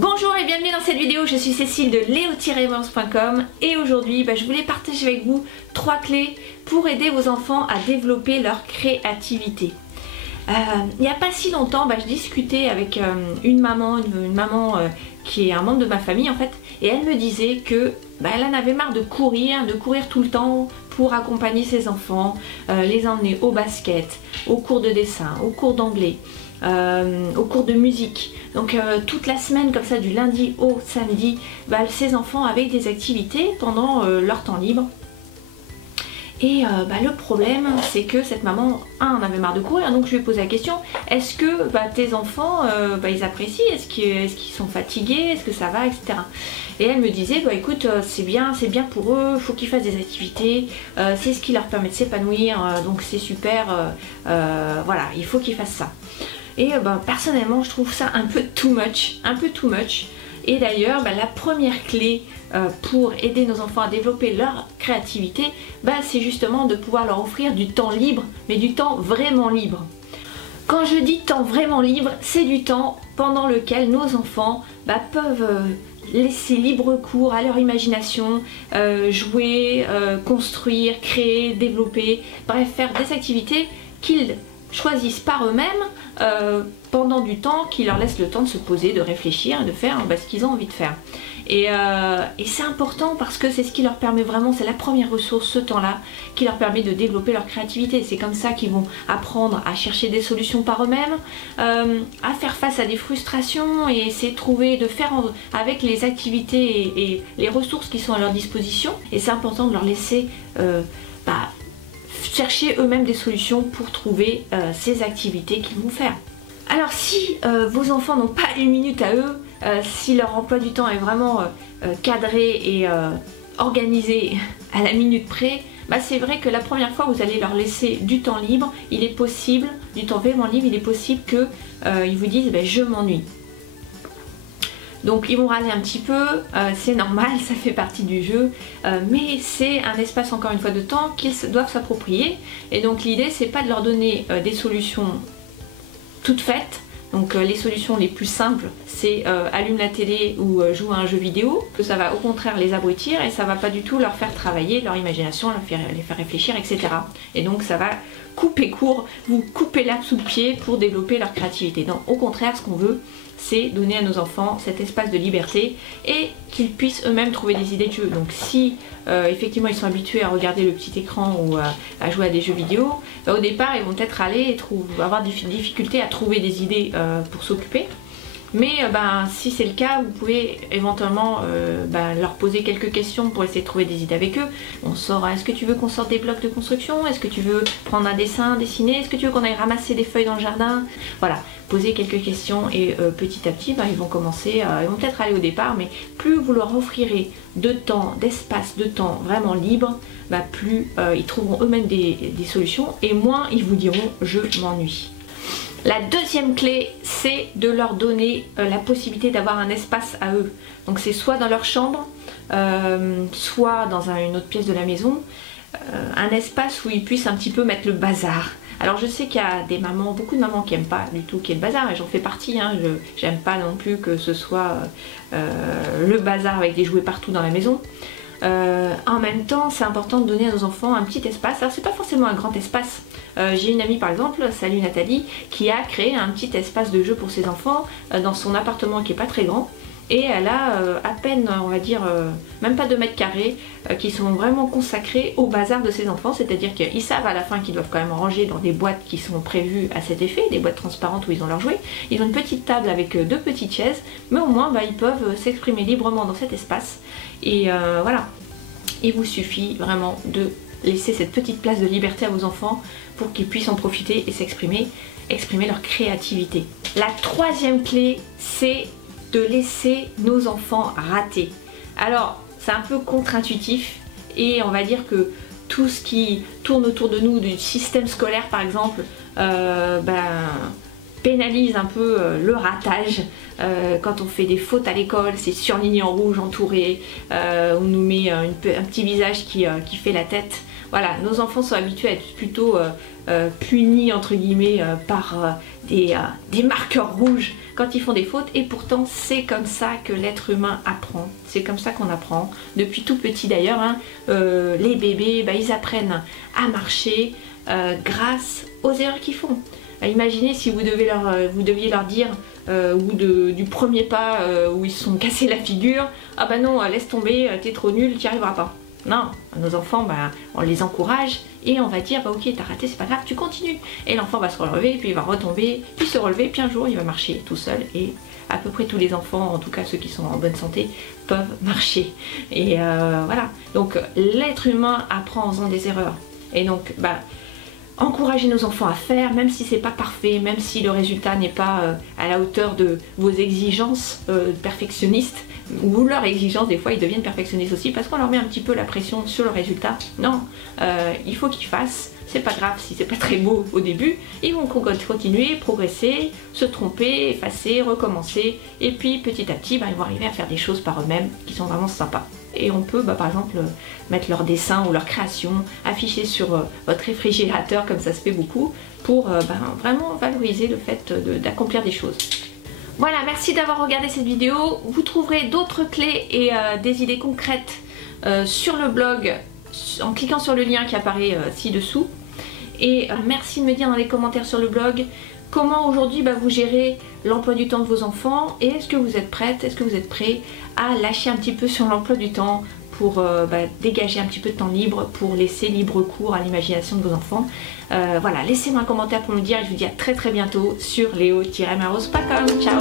Bonjour et bienvenue dans cette vidéo, je suis Cécile de leo-remorse.com et aujourd'hui je voulais partager avec vous 3 clés pour aider vos enfants à développer leur créativité. Il n'y a pas si longtemps, je discutais avec une maman qui est un membre de ma famille en fait, et elle me disait que elle en avait marre de courir tout le temps pour accompagner ses enfants, les emmener au basket, au cours de dessin, au cours d'anglais, au cours de musique. Donc toute la semaine comme ça, du lundi au samedi, ces enfants avaient des activités pendant leur temps libre. Et le problème c'est que cette maman en avait marre de courir, donc je lui ai posé la question, est-ce que tes enfants ils apprécient, est-ce qu'ils sont fatigués, est-ce que ça va, etc. Et elle me disait, écoute, c'est bien pour eux, il faut qu'ils fassent des activités, c'est ce qui leur permet de s'épanouir, donc c'est super, voilà, il faut qu'ils fassent ça. Et personnellement je trouve ça un peu too much. Et d'ailleurs la première clé pour aider nos enfants à développer leur créativité, c'est justement de pouvoir leur offrir du temps libre, mais du temps vraiment libre. Quand je dis temps vraiment libre, c'est du temps pendant lequel nos enfants peuvent laisser libre cours à leur imagination, jouer, construire, créer, développer, bref, faire des activités qu'ils choisissent par eux-mêmes pendant du temps qui leur laisse le temps de se poser, de réfléchir et de faire ce qu'ils ont envie de faire. Et c'est important parce que c'est ce qui leur permet vraiment, c'est la première ressource, ce temps-là, qui leur permet de développer leur créativité. C'est comme ça qu'ils vont apprendre à chercher des solutions par eux-mêmes, à faire face à des frustrations et essayer de trouver, de faire avec les activités et les ressources qui sont à leur disposition. Et c'est important de leur laisser chercher eux-mêmes des solutions pour trouver ces activités qu'ils vont faire. Alors si vos enfants n'ont pas une minute à eux, si leur emploi du temps est vraiment cadré et organisé à la minute près, c'est vrai que la première fois vous allez leur laisser du temps libre, il est possible, du temps vraiment libre, il est possible qu'ils vous disent je m'ennuie. Donc ils vont râler un petit peu, c'est normal, ça fait partie du jeu, mais c'est un espace encore une fois de temps qu'ils doivent s'approprier. Et donc l'idée c'est pas de leur donner des solutions toutes faites. Donc les solutions les plus simples c'est allume la télé ou joue à un jeu vidéo, que ça va au contraire les abrutir et ça va pas du tout leur faire travailler leur imagination, les faire réfléchir, etc. Et donc ça va couper court, vous couper l'herbe sous le pied pour développer leur créativité. Donc au contraire ce qu'on veut c'est donner à nos enfants cet espace de liberté et qu'ils puissent eux-mêmes trouver des idées de jeu. Donc si effectivement ils sont habitués à regarder le petit écran ou à jouer à des jeux vidéo, au départ ils vont peut-être aller et avoir des difficultés à trouver des idées pour s'occuper. Mais si c'est le cas, vous pouvez éventuellement leur poser quelques questions pour essayer de trouver des idées avec eux. Est-ce que tu veux qu'on sorte des blocs de construction? Est-ce que tu veux prendre un dessin, dessiner? Est-ce que tu veux qu'on aille ramasser des feuilles dans le jardin? Voilà, poser quelques questions et petit à petit ils vont commencer, ils vont peut-être aller au départ, mais plus vous leur offrirez de temps, d'espace, de temps vraiment libre, plus ils trouveront eux-mêmes des solutions et moins ils vous diront je m'ennuie. La deuxième clé, c'est de leur donner la possibilité d'avoir un espace à eux. Donc c'est soit dans leur chambre, soit dans une autre pièce de la maison, un espace où ils puissent un petit peu mettre le bazar. Alors je sais qu'il y a beaucoup de mamans qui n'aiment pas du tout qu'il y ait le bazar, et j'en fais partie, j'aime pas non plus que ce soit le bazar avec des jouets partout dans la maison. En même temps c'est important de donner à nos enfants un petit espace. Alors c'est pas forcément un grand espace, j'ai une amie par exemple, salut Nathalie, qui a créé un petit espace de jeu pour ses enfants dans son appartement qui est pas très grand, et elle a à peine, on va dire, même pas 2 mètres carrés qui sont vraiment consacrés au bazar de ses enfants. C'est-à-dire qu'ils savent à la fin qu'ils doivent quand même ranger dans des boîtes qui sont prévues à cet effet, des boîtes transparentes où ils ont leurs jouets. Ils ont une petite table avec 2 petites chaises, mais au moins ils peuvent s'exprimer librement dans cet espace. Et voilà, il vous suffit vraiment de laisser cette petite place de liberté à vos enfants pour qu'ils puissent en profiter et exprimer leur créativité. La troisième clé, c'est de laisser nos enfants rater. Alors c'est un peu contre-intuitif et on va dire que tout ce qui tourne autour de nous, du système scolaire par exemple, pénalise un peu le ratage. Quand on fait des fautes à l'école, c'est surligné en rouge, entouré, on nous met un petit visage qui fait la tête. Voilà, nos enfants sont habitués à être plutôt punis entre guillemets par des marqueurs rouges quand ils font des fautes, et pourtant c'est comme ça que l'être humain apprend, c'est comme ça qu'on apprend depuis tout petit d'ailleurs, hein. Les bébés, ils apprennent à marcher grâce aux erreurs qu'ils font. Imaginez si vous deviez leur dire du premier pas où ils se sont cassés la figure, ah bah non, laisse tomber, t'es trop nul, t'y arriveras pas. Non, nos enfants, on les encourage et on va dire ok, t'as raté, c'est pas grave, tu continues. Et l'enfant va se relever, puis il va retomber, puis se relever, puis un jour il va marcher tout seul. Et à peu près tous les enfants, en tout cas ceux qui sont en bonne santé, peuvent marcher. Et voilà, donc l'être humain apprend en faisant des erreurs. Et donc, encourager nos enfants à faire, même si c'est pas parfait, même si le résultat n'est pas à la hauteur de vos exigences perfectionnistes, ou leurs exigences, des fois ils deviennent perfectionnistes aussi parce qu'on leur met un petit peu la pression sur le résultat. Non, il faut qu'ils fassent, c'est pas grave si c'est pas très beau au début, ils vont continuer, progresser, se tromper, effacer, recommencer, et puis petit à petit ils vont arriver à faire des choses par eux-mêmes qui sont vraiment sympas. Et on peut par exemple mettre leur dessin ou leur création affichée sur votre réfrigérateur, comme ça se fait beaucoup, pour vraiment valoriser le fait d'accomplir des choses. Voilà, merci d'avoir regardé cette vidéo. Vous trouverez d'autres clés et des idées concrètes sur le blog en cliquant sur le lien qui apparaît ci-dessous. Et merci de me dire dans les commentaires sur le blog comment aujourd'hui vous gérez l'emploi du temps de vos enfants, et est-ce que vous êtes prête, est-ce que vous êtes prêt à lâcher un petit peu sur l'emploi du temps pour dégager un petit peu de temps libre, pour laisser libre cours à l'imagination de vos enfants. Voilà, laissez-moi un commentaire pour me dire, et je vous dis à très bientôt sur leo-maros.com. Ciao.